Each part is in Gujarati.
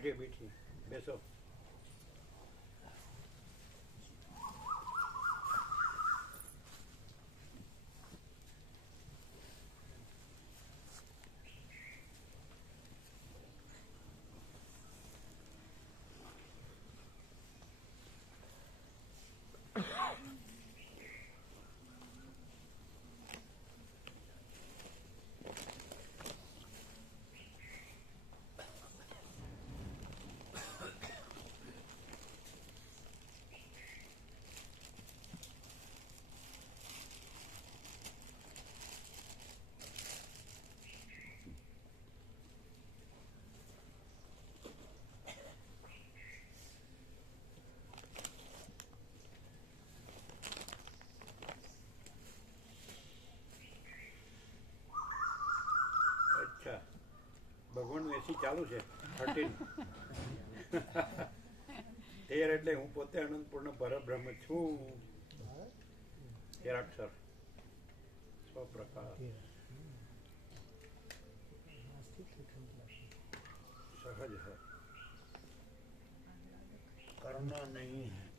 બેઠી બેઠી. બેસો. ભગવાનનું એસી ચાલુ છે થર્ટીન તેર એટલે હું પોતે અનંતપૂર્ણ પરબ્રહ્મ છું. તેરાક્ષર સ્વપ્રકાશ. સહજ હૈ. કરના નહીં હૈ.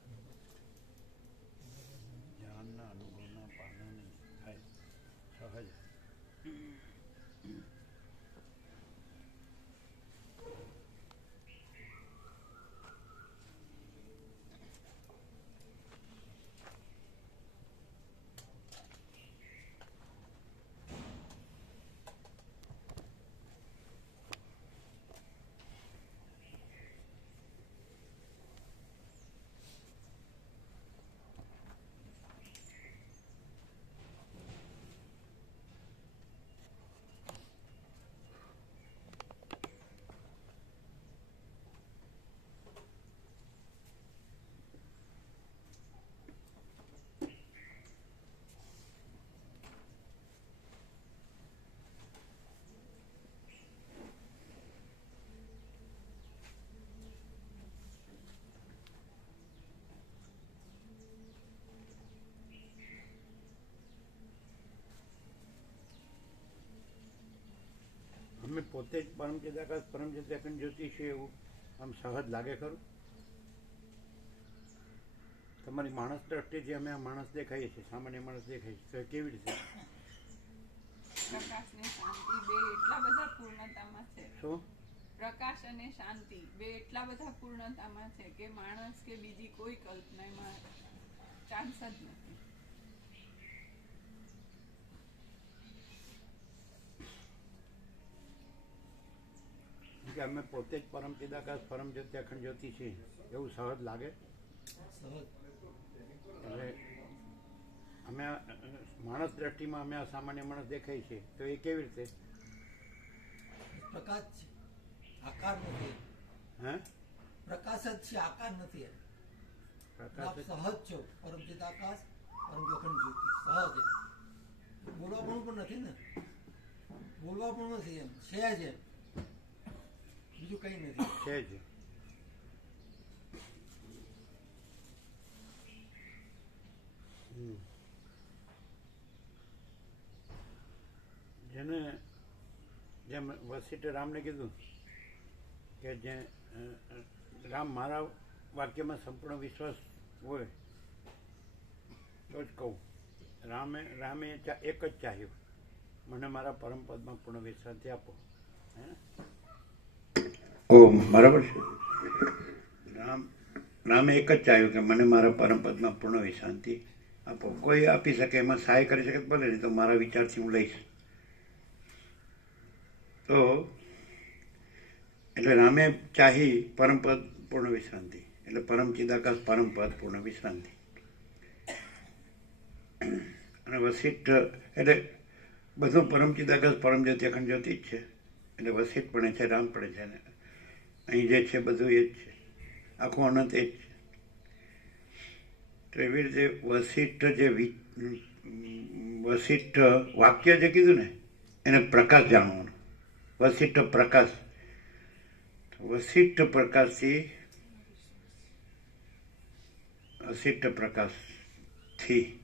પોતે જ પરમ ચિદાકાશ પરમ ચિદાખંડ જ્યોતિ છે એવું આમ સહજ લાગે ખરું? તમારી માણસ દ્રષ્ટિથી અમે આ માણસ દેખાઈએ છીએ સામાન્ય માણસ દેખાય છે તો કેવી રીતે? પ્રકાશ ને શાંતિ બે એટલા બધા પૂર્ણતામાં છે. શું? પ્રકાશ અને શાંતિ બે એટલા બધા પૂર્ણતામાં છે કે માણસ કે બીજી કોઈ કલ્પના એમાં ચાન્સ જ નથી. કે અમે પોતે જ પરમ ચિદાકાશ પરમ જ્યોતિ અખંડ જ્યોતિ છીએ એવું સહજ લાગે? એટલે અમે માણસ દ્રષ્ટિમાં અમે આ સામાન્ય માણસ દેખાય છે તો એ કેવી રીતે? પ્રકાશ છે આકાર નથી. હે? પ્રકાશ જ છે આકાર નથી. પ્રકાશ સહજ છો પરમચિત આકાશ પરમ અખંડ જ્યોતિ સહજ. બોલવા પણ પણ નથી ને? બોલવા પણ નથી એમ છે જ એમ. બીજું કઈ નથી. છે જ. જેને જેમ વસિષ્ઠ રામને કીધું કે જે રામ મારા વાક્યમાં સંપૂર્ણ વિશ્વાસ હોય, તો જ કહું. રામે રામે એક જ ચાહ્યું. મને મારા પરમપદમાં પૂર્ણ વિશ્રાંતિ આપો. હે? ઓમ બરાબર છે. રામ રામે એક જ ચાહ્યું કે મને મારા પરમપદમાં પૂર્ણ વિશાંતિ આપો. કોઈ આપી શકે, એમાં સહાય કરી શકે બને નહીં તો મારા વિચારથી હું લઈશ. તો, એટલે રામે ચાહી પરમપદ પૂર્ણ વિશ્રાંતિ. એટલે પરમ ચિદાકાશ પરમપદ પૂર્ણ વિશ્રાંતિ. અને વસિષ્ઠ, એટલે બધું પરમ ચિદાકાશ, પરમ જ્યોતિ, અખંડ જ્યોતિ જ છે. એટલે વસિષ્ઠ પણ છે રામ પણ છે ને અહીં જે છે બધું એ જ છે. આખો અનંત એ જ છે. તો એવી રીતે વસિષ્ઠ જે વસિષ્ઠ વાક્ય જે કીધું ને, એને પ્રકાશ જાણવાનો. વસિષ્ઠ પ્રકાશ. વસિષ્ઠ પ્રકાશથી વસિષ્ઠ પ્રકાશથી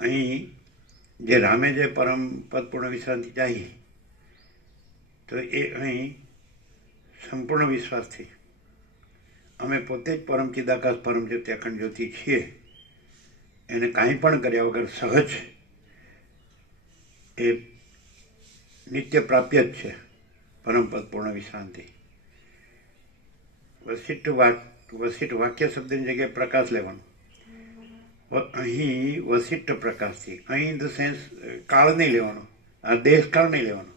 અહીં જે રામે જે પરમ પદપૂર્ણ વિશ્રાંતિ ચાહી, તો એ અહીં સંપૂર્ણ વિશ્વાસથી અમે પોતે જ પરમ ચિદાકાશ, પરમ જ્યોતિ અખંડ જ્યોતિ છીએ. એને કાંઈ પણ કર્યા વગર સહજ એ નિત્ય પ્રાપ્ય જ છે. પરમપદ પૂર્ણ વિશ્રાંતિ. વસિષ્ઠ વાક, વસિષ્ઠ વાક્ય શબ્દની જગ્યાએ પ્રકાશ લેવાનો. અહીં વસિષ્ઠ પ્રકાશથી અહીં ધ સેન્સ કાળ નહીં લેવાનો. આ દેશ કાળ નહીં લેવાનો.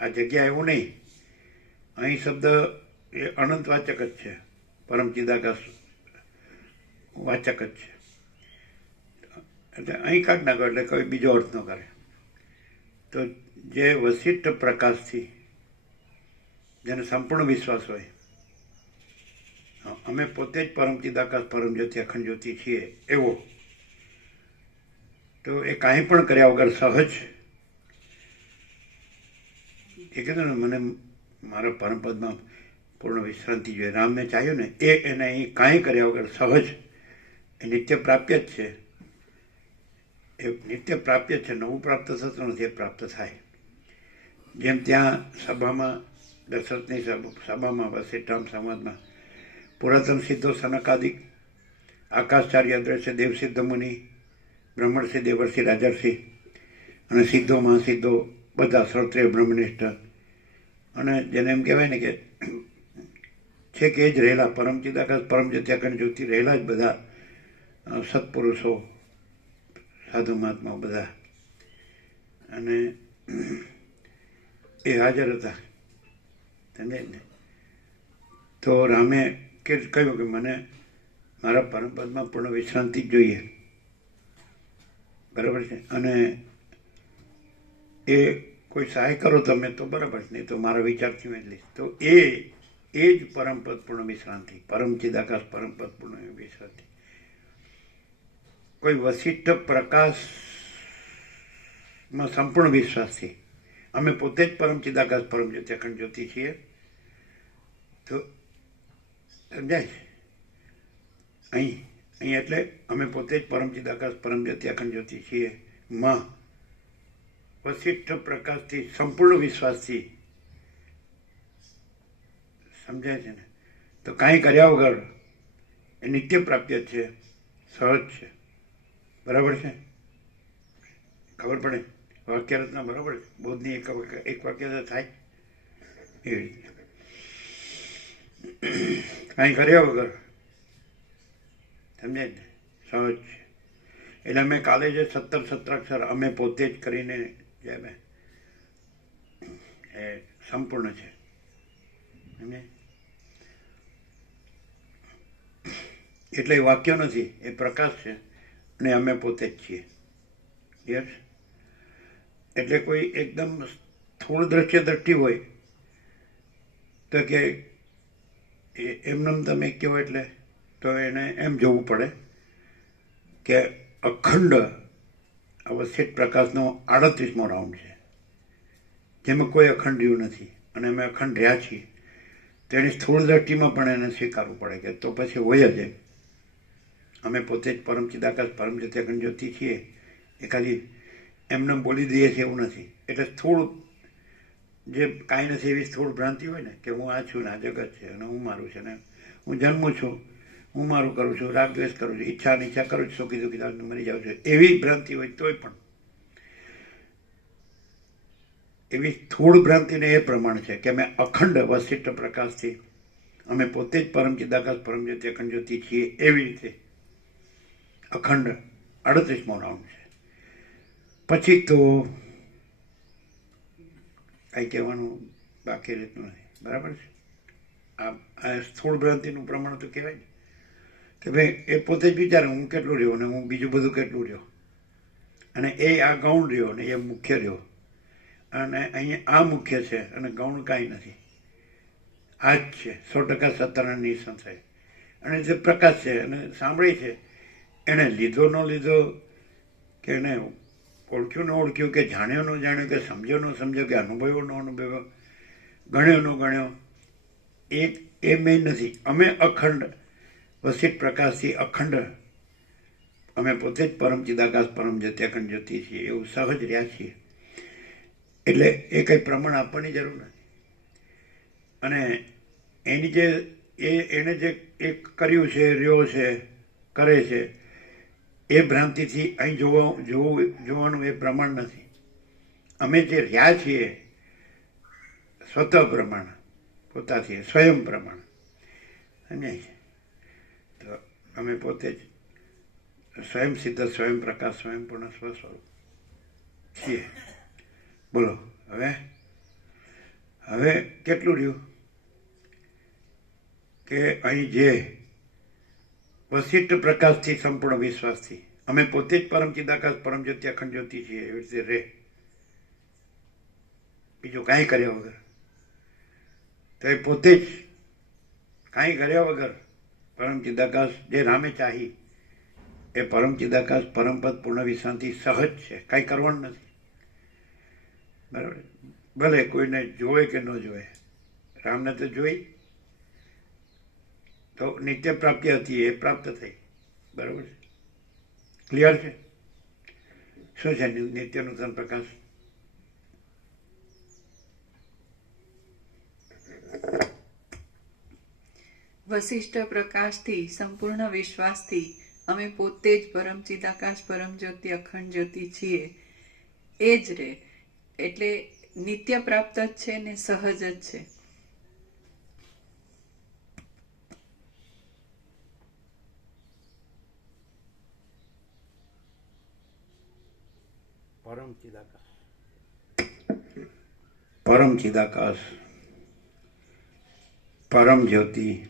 આ જગ્યા એવું નહીં. અહીં શબ્દ એ અનંત વાચક જ છે. પરમ ચિદાકાશ વાચક જ છે. એટલે અહીં કાઢ નાખો એટલે કોઈ બીજો અર્થ ન કરે. તો જે વસિષ્ઠ પ્રકાશથી, જેને સંપૂર્ણ વિશ્વાસ હોય અમે પોતે જ પરમ ચિદાકાશ, પરમ જ્યોતિ, અખંડ જ્યોતિ છીએ, એવો. તો એ કાંઈ પણ કર્યા વગર સહજ. એ કીધું ને, મને મારા પરમપદમાં પૂર્ણ વિશ્રાંતિ જોઈએ. રામને ચાહ્યું ને, એ એને અહીં કાંઈ કર્યા વગર સહજ એ નિત્ય પ્રાપ્ય જ છે. એ નિત્ય પ્રાપ્ય છે, નવું પ્રાપ્ત થતું નથી, એ પ્રાપ્ત થાય. જેમ ત્યાં સભામાં, દશરથની સભામાં વસિષ્ઠામ સમાજમાં પુરાતન સિદ્ધો સનકાદિક આકાશચાર્ય દ્રશ્ય દેવસિદ્ધ મુનિ બ્રહ્મણસિંહ દેવર્ષિ રાજર્ષિ અને સિદ્ધો, મહાસિદ્ધો બધા શ્રોત્રિય બ્રહ્મનિષ્ઠ અને જેને એમ કહેવાય ને કે છે કે એ જ રહેલા પરમ ચિદાકાશ પરમ જત્યાકંડ જ્યોતિ રહેલા જ બધા સત્પુરુષો, સાધુ મહાત્મા બધા. અને એ હાજર હતા. સમજાય ને. તો રામે કે, કહ્યું કે મને મારા પરમપદમાં પૂર્ણ વિશ્રાંતિ જ જોઈએ. બરાબર છે? અને એ કોઈ સહાય કરો તમે તો બરાબર, નહીં તો મારા વિચારથી હું લઈશ તો એ એ જ પરમપદપૂર્ણ વિશ્રાંતિ પરમ ચિદાકાશ પરમપદપૂર્ણ વિશ્રાંતિ કોઈ વશિષ્ઠ પ્રકાશમાં સંપૂર્ણ વિશ્વાસથી અમે પોતે જ પરમ ચિદાકાશ, પરમ જ્યોતિ અખંડ જ્યોતિ છીએ. તો સમજાય છે? અહીં અહીં એટલે અમે પોતે જ પરમ ચિદાકાશ, પરમ જ્યોતિ અખંડ જ્યોતિ છીએ. માં વશિષ્ઠ પ્રકાશથી સંપૂર્ણ વિશ્વાસથી. સમજાય છે ને? તો કાંઈ કર્યા વગર એ નિત્ય પ્રાપ્ય છે. સહજ છે. બરાબર છે? ખબર પડે? વાક્ય રચના બરાબર છે? બોધની એક એક વાક્ય તો થાય એવી રીતે કાંઈ કર્યા વગર. સમજાય ને સહજ છે. એટલે અમે કાલે જે સત્તર સત્રાક્ષર અમે પોતે જ કરીને જે એ સંપૂર્ણ છે? એટલે વાક્ય નથી, એ પ્રકાશ છે અને અમે પોતે જ છીએ. યસ એટલે કોઈ એકદમ સ્થૂળ દ્રશ્ય દ્રષ્ટિ હોય, તો કે એ એમનેમ તમે કહો એટલે, તો એને એમ જોવું પડે કે અખંડ અવસ્થિત પ્રકાશનો આડત્રીસમો રાઉન્ડ છે. જેમાં કોઈ અખંડ રહ્યું નથી અને અમે અખંડ રહ્યા છીએ. તેની સ્થૂળ દ્રષ્ટિમાં પણ એને સ્વીકારવું પડે કે તો પછી હોય જ એમ. અમે પોતે જ પરમ ચિદાકાશ, પરમ અખંડ જ્યોતિ છીએ. એ ખાલી એમને બોલી દઈએ છીએ એવું નથી. એટલે સ્થૂળ જે કાંઈ નથી એવી સ્થૂળ ભ્રાંતિ હોય ને કે હું આ છું ને આ જગત છે અને હું મારું છે ને હું જન્મું છું હું મારું કરું છું રાગ દ્વેષ કરું છું ઈચ્છા નિચ્છા કરું છું, સુખી દુઃખી મરી જાઉં છું. એવી ભ્રાંતિ હોય તોય પણ. એવી સ્થૂળ ભ્રાંતિને એ પ્રમાણ છે કે અમે અખંડ વશિષ્ઠ પ્રકાશથી અમે પોતે જ પરમ ચિદાકાશ, પરમ જ્યોતિ, અખંડ જ્યોતિ છીએ એવી રીતે. અખંડ અડત્રીસમો રાઉન્ડ છે. પછી તો કાંઈ કહેવાનું બાકી રીતનું નથી. બરાબર છે? આ સ્થૂળ ભ્રાંતિનું પ્રમાણ તો કહેવાય ને કે ભાઈ, એ પોતે જ વિચારે, હું કેટલું રહ્યો અને હું બીજું બધું કેટલું રહ્યો? અને એ આ ગૌણ રહ્યો અને એ મુખ્ય રહ્યો. અને અહીંયા આ મુખ્ય છે અને ગૌણ કાંઈ નથી. આ જ છે, સો ટકા સત્તાનંદની સંસ્થા અને જે પ્રકાશ છે અને સાંભળે છે, એણે લીધો ન લીધો, કે એને ઓળખ્યું ન ઓળખ્યું, કે જાણ્યો ન જાણ્યો, કે સમજ્યો ન સમજ્યો, કે અનુભવ્યો ન અનુભવ્યો, ગણ્યો ન ગણ્યો, એ એ મેં નથી. અમે અખંડ વસિત પ્રકાશથી અખંડ. અમે પોતે જ પરમ ચિદાકાશ, પરમ જ્યોતિ અખંડ જ્યોતિ છીએ, એવું સહજ રહ્યા છીએ. એટલે એ કંઈ પ્રમાણ આપવાની જરૂર નથી. અને એની જે, એ એણે જે એક કર્યું છે, રહ્યો છે, કરે છે, એ ભ્રાંતિથી અહીં જોવા, જોવું, જોવાનું એ પ્રમાણ નથી. અમે જે રહ્યા છીએ, સ્વતઃ પ્રમાણ, પોતાથી, સ્વયં પ્રમાણ. સમજાય છે અમે પોતે જ સ્વયં સિદ્ધ, સ્વયં પ્રકાશ, સ્વયં પૂર્ણ સ્વ છીએ. બોલો, હવે? હવે કેટલું રહ્યું? કે અહીં જે વસિષ્ઠ પ્રકાશથી સંપૂર્ણ વિશ્વાસથી અમે પોતે જ પરમ ચિદાકાશ, પરમ જ્યોતિ, અખંડ જ્યોતિ છીએ. એવી રીતે રે. બીજું કાંઈ કર્યા વગર. તો એ પોતે જ કાંઈ કર્યા વગર પરમ ચિદાકાશ જે રામે ચાહી, એ પરમ ચિદાકાશ પરમપદ પૂર્ણ વિશ્રાંતિ સહજ છે. કાંઈ કરવાનું નથી. બરાબર? ભલે કોઈને જોવે કે ન જોવે. રામને તો જોઈ. તો નિત્ય પ્રાપ્તિ હતી, એ પ્રાપ્ત થઈ. બરાબર છે? ક્લિયર છે? શું છે નિત્યનું ધન પ્રકાશ? વશિષ્ઠ પ્રકાશથી સંપૂર્ણ વિશ્વાસથી અમે પોતે જ પરમ ચિદાકાશ પરમ જ્યોતિ અખંડ જ્યોતિ છીએ. એ જ રે. એટલે નિત્ય પ્રાપ્ત જ છે ને સહજ જ છે. પરમ ચિદાકાશ પરમ ચિદાકાશ પરમ જ્યોતિ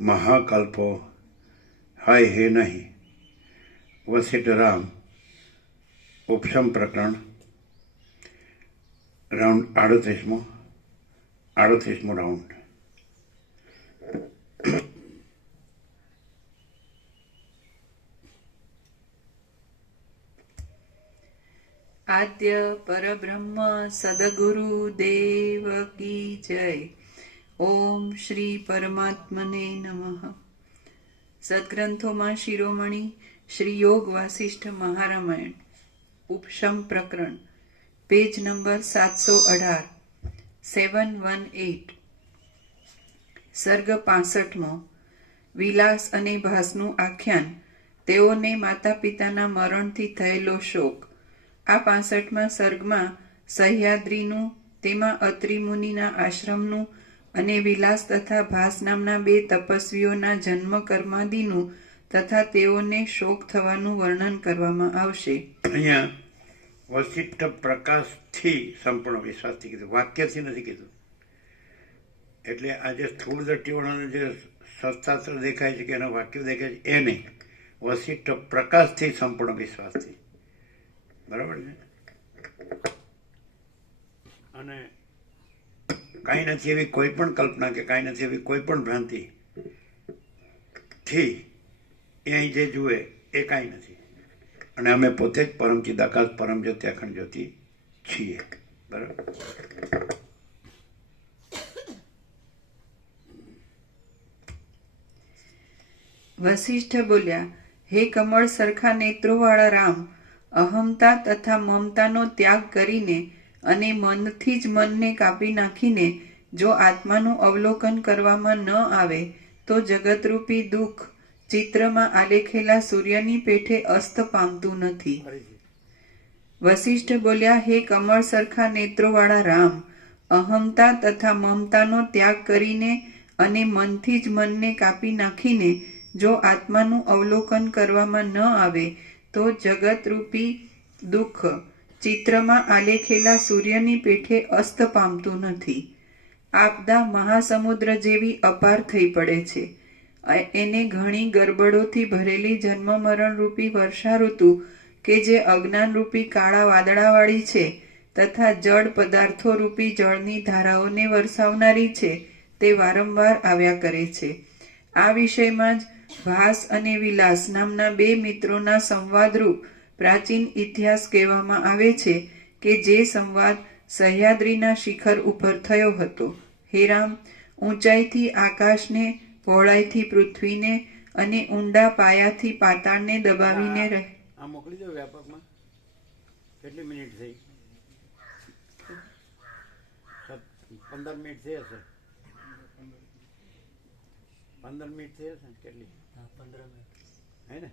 મહાકલ્પો, હાય હે નહીં. વસિટ રામ, ઉપશમ પ્રકરણ, રાઉન્ડ આડત્રીસમો આડત્રીસમો રાઉન્ડ. આદ્ય પરબ્રહ્મ સદગુરુ દેવ કી જય. ઓમ શ્રી પરમાત્મને નમઃ. સદગ્રંથોમાં શિરોમણી શ્રી યોગ વાસિષ્ઠ મહારામાયણ. ઉપશમ પ્રકરણ. પેજ નંબર સાતસો અઢાર. Seven one eight. સર્ગ પાસઠમો. વિલાસ અને ભાસનું આખ્યાન. તેઓને માતા પિતાના મરણથી થયેલો શોક. આ પાસઠમાં સર્ગમાં સહ્યાદ્રીનું, તેમાં અત્રિમુનિના આશ્રમનું અને વિલાસ તથા ભાસ નામના બે તપસ્વીઓના જન્મ કર્માદિનું તથા તેઓને શોક થવાનું વર્ણન કરવામાં આવશે. અહીંયા વશિષ્ઠ પ્રકાશથી સંપૂર્ણ વિશ્વાસથી કીધું. વાક્યથી નથી કીધું. એટલે આ જે સ્થૂળ દ્રષ્ટિવાળાનું જે શસ્ત્રાસ્ત્ર દેખાય છે કે એના વાક્યો દેખાય છે એ નહીં વશિષ્ઠ પ્રકાશથી સંપૂર્ણ વિશ્વાસથી. બરાબર છે? અને કાંઈ નથી એવી કોઈ પણ કલ્પના કે કાંઈ નથી એવી કોઈ પણ ભ્રાંતિ. થી એ અહીં જે જુએ એ કાંઈ નથી. અને અમે પોતે જ પરમ ચિદાકાશ, પરમ જ્યોતિ અખંડ જ્યોતિ છીએ. બરાબર? વશિષ્ઠ બોલ્યા, હે કમળ સરખા નેત્રોવાળા રામ અહમતા તથા મમતાનો ત્યાગ કરીને અને મનથી જ મનને કાપી નાખીને જો આત્માનું અવલોકન કરવામાં ન આવે, તો જગતરૂપી દુઃખ ચિત્રમાં આલેખેલા સૂર્યની પેઠે અસ્ત પામતું નથી. વશિષ્ઠ બોલ્યા, હે કમળ સરખા નેત્રોવાળા રામ અહમતા તથા મમતાનો ત્યાગ કરીને અને મનથી જ મનને કાપી નાખીને જો આત્માનું અવલોકન કરવામાં ન આવે, તો જગતરૂપી દુઃખ ચિત્રમાં આલેખેલા સૂર્યની પેઠે અસ્ત પામતું નથી. આપદા મહાસમુદ્ર જેવી અપાર થઈ પડે છે. એને ઘણી ગરબડોથી ભરેલી જન્મ મરણ રૂપી વર્ષા ઋતુ કે જે અજ્ઞાન રૂપી કાળા વાદળાવાળી છે તથા જળ પદાર્થો રૂપી જળની ધારાઓને વરસાવનારી છે તે વારંવાર આવ્યા કરે છે. આ વિષયમાં જ ભાસ અને વિલાસ નામના બે મિત્રોના સંવાદરૂપ પ્રાચીન ઇતિહાસ કહેવામાં આવે છે કે જે સંવાદ સહ્યાદ્રીના શિખર ઉપર થયો હતો. હે રામ ઊંચાઈથી આકાશને પહોળાઈથી પૃથ્વીને અને ઊંડા પાયાથી પાતાળને દબાવીને રહે આ મોકલી દો વ્યાપકમાં. કેટલી મિનિટ થઈ? પંદર મિનિટ થઈ હશે? પંદર મિનિટ થઈ હશે કેટલી? પંદર મિનિટ. હે ને?